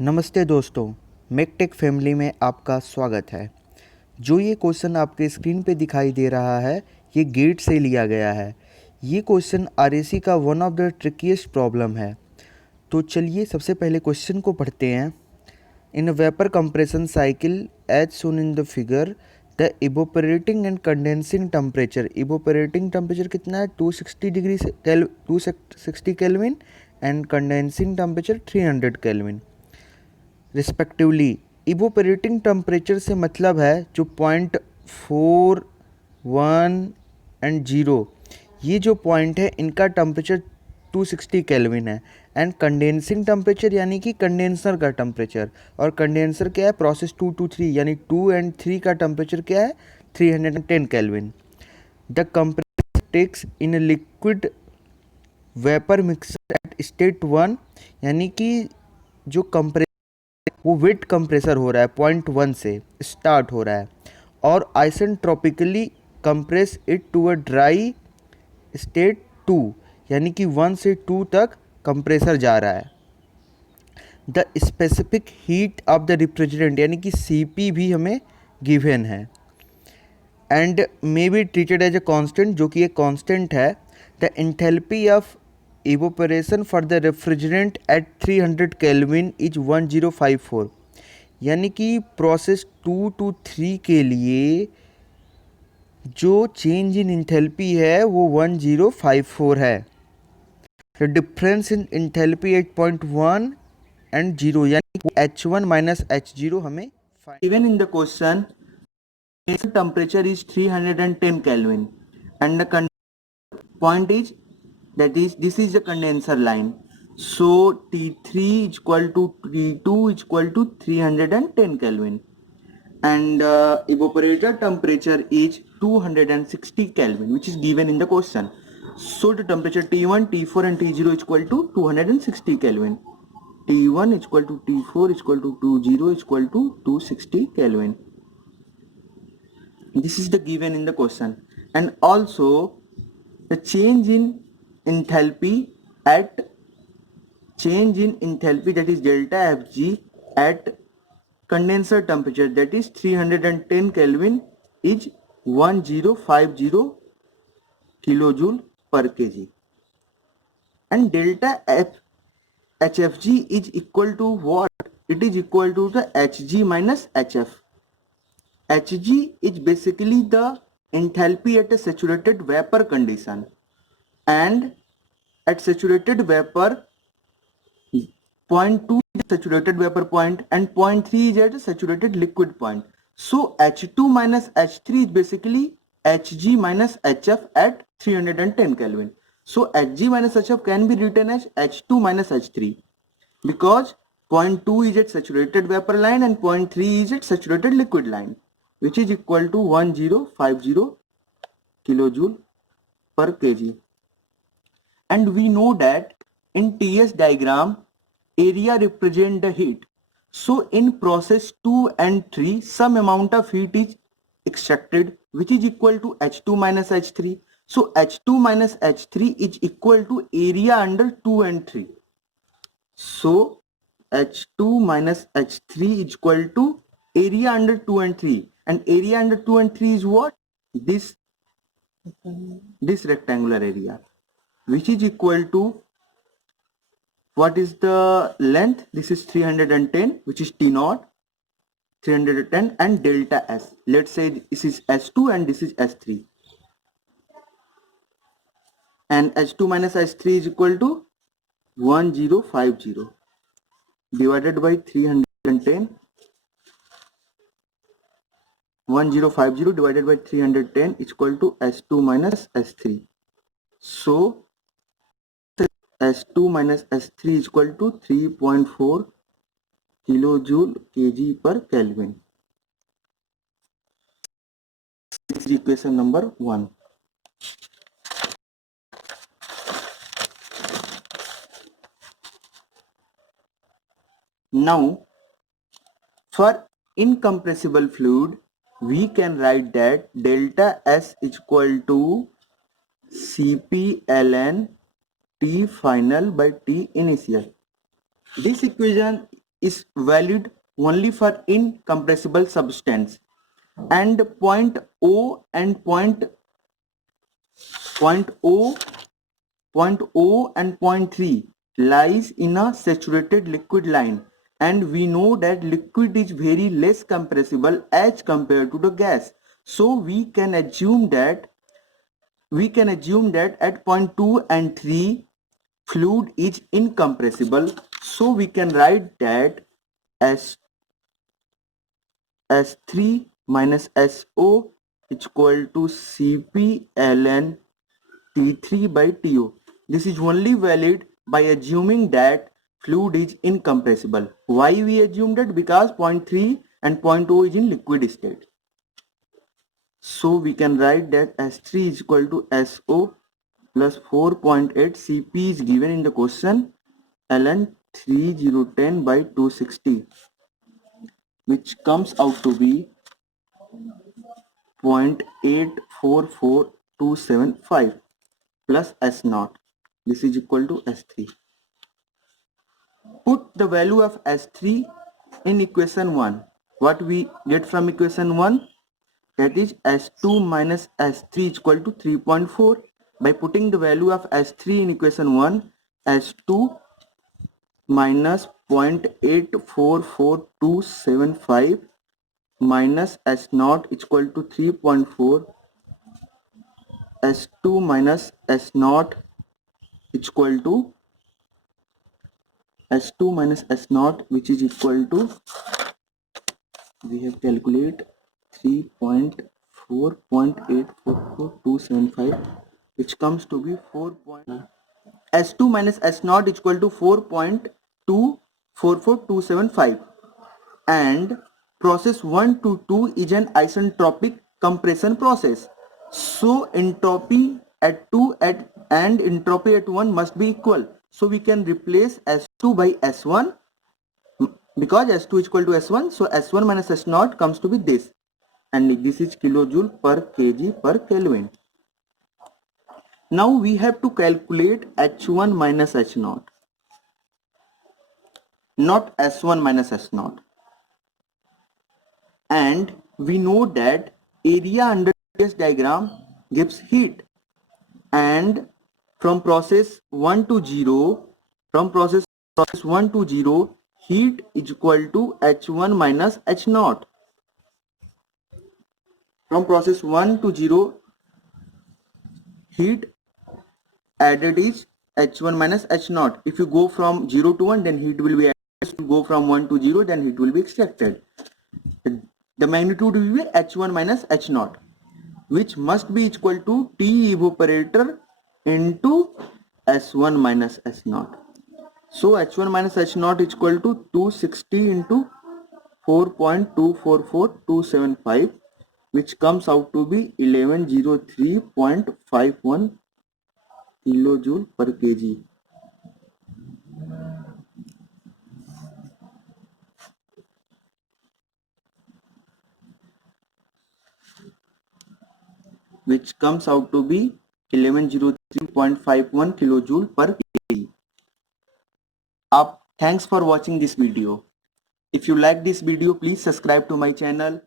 नमस्ते दोस्तों, मेकटेक फैमिली में आपका स्वागत है। जो ये क्वेश्चन आपके स्क्रीन पे दिखाई दे रहा है, ये गेट से लिया गया है। ये क्वेश्चन आरएसी का one of the trickiest problem है। तो चलिए सबसे पहले क्वेश्चन को पढ़ते हैं। In a vapour compression cycle as shown in the figure, the evaporating and condensing temperature, evaporating temperature कितना है 260 degree 260 kelvin and condensing temperature 300 kelvin respectively. Evaporating temperature से मतलब है जो 0.4, 1 एंड 0, ये जो पॉइंट है इनका टेम्परेचर 260 केल्विन है। एंड कंडेंसिंग टेम्परेचर यानी कि कंडेंसर का टेम्परेचर, और कंडेंसर क्या है प्रोसेस 2 to 3 यानी 2 and 3 का टेम्परेचर क्या है 310 Kelvin. The compressor takes in a liquid vapour mixture at state 1, यानी कि जो कंप्रेसर वो वेट कंप्रेसर हो रहा है 0.1 से स्टार्ट हो रहा है, और isentropically compress it to a dry state 2, यानी कि 1 से 2 तक कंप्रेसर जा रहा है। The specific heat of the refrigerant, यानी कि सीपी भी हमें गिवन है, and may be treated as a constant, जो कि एक कांस्टेंट है। The enthalpy of evaporation for the refrigerant at 300 kelvin is 1054, यानी कि प्रोसेस 2 to 3 के लिए जो चेंज इन इंथैल्पी है वो 1054 है। The difference in enthalpy 8.1 and 0, यानी कि H1 माइनस H0 हमें given in the question. temperature is 310 Kelvin and the point is, that is, this is the condenser line. So T3 is equal to T2 is equal to 310 Kelvin, and evaporator temperature is 260 Kelvin, which is given in the question. So the temperature T1, T4 and T0 is equal to 260 Kelvin. T1 is equal to T4 is equal to 20 is equal to 260 Kelvin. This is the given in the question. And also the change in enthalpy at that is delta Fg at condenser temperature, that is 310 Kelvin, is 1050 kilojoule per kg, and delta HFG is equal to what? It is equal to the Hg minus Hf. Hg is basically the enthalpy at a saturated vapor condition, and at saturated vapor 0.2 is saturated vapor point and 0.3 is at a saturated liquid point. So H2 minus H3 is basically Hg minus Hf at 310 Kelvin. So Hg minus Hf can be written as H2 minus H3, because 0.2 is at saturated vapor line and 0.3 is at saturated liquid line, which is equal to 1050 kilojoule per kg. And we know that in TS diagram, area represent the heat. So in process 2 and 3, some amount of heat is extracted, which is equal to H2 minus H3. So H2 minus H3 is equal to area under 2 and 3. So H2 minus H3 is equal to area under 2 and 3. And area under 2 and 3 is what? This rectangular area, which is equal to, what is the length? This is 310, which is T naught, 310, and delta S. Let's say this is S2 and this is S3. And H2 minus H3 is equal to 1050 divided by 310. 1050 divided by 310 is equal to S2 minus S3. So S2 minus S3 is equal to 3.4 kilojoule kg per Kelvin. This is equation number 1. Now, for incompressible fluid, we can write that delta S is equal to Cp ln T final by T initial. This equation is valid only for incompressible substance, and point O and point O and point 3 lies in a saturated liquid line, and we know that liquid is very less compressible as compared to the gas. So we can assume that at point 2 and 3 fluid is incompressible. So we can write that as S3 minus SO is equal to Cp ln T3 by TO. This is only valid by assuming that fluid is incompressible. Why we assume that? Because point 3 and point O is in liquid state. So we can write that S3 is equal to SO plus 4.8. Cp is given in the question ln 3010 by 260, which comes out to be 0.844275 plus S naught. This is equal to S3. Put the value of S3 in equation 1. What we get from equation 1? That is S2 minus S3 is equal to 3.4. By putting the value of S3 in equation 1, S2 minus 0.844275 minus S naught is equal to 3.4. S2 minus S naught is equal to S2 minus S naught, which is equal to, we have calculate 3.4.844275, which comes to be 4. S2 minus S naught is equal to 4.244275, and process 1 to 2 is an isentropic compression process. So entropy at 2 and entropy at 1 must be equal. So we can replace S2 by S1, because S2 is equal to S1. So S1 minus S naught comes to be this, and this is kilojoule per kg per Kelvin. Now we have to calculate H1 minus H naught, not S1 minus S naught. And we know that area under this diagram gives heat, and from process 1 to 0, heat is equal to H1 minus H naught. From process 1 to 0, heat added is H1 minus H naught. If you go from 0 to 1, then heat will be added. If you go from 1 to 0, then heat will be extracted. The magnitude will be H1 minus H naught, which must be equal to T evaporator into S1 minus S naught. So H1 minus H naught is equal to 260 into 4.244275, which comes out to be 1103.51 kilojoule per kg. Which comes out to be 1103.51 kilojoule per kg. Thanks for watching this video. If you like this video, please subscribe to my channel.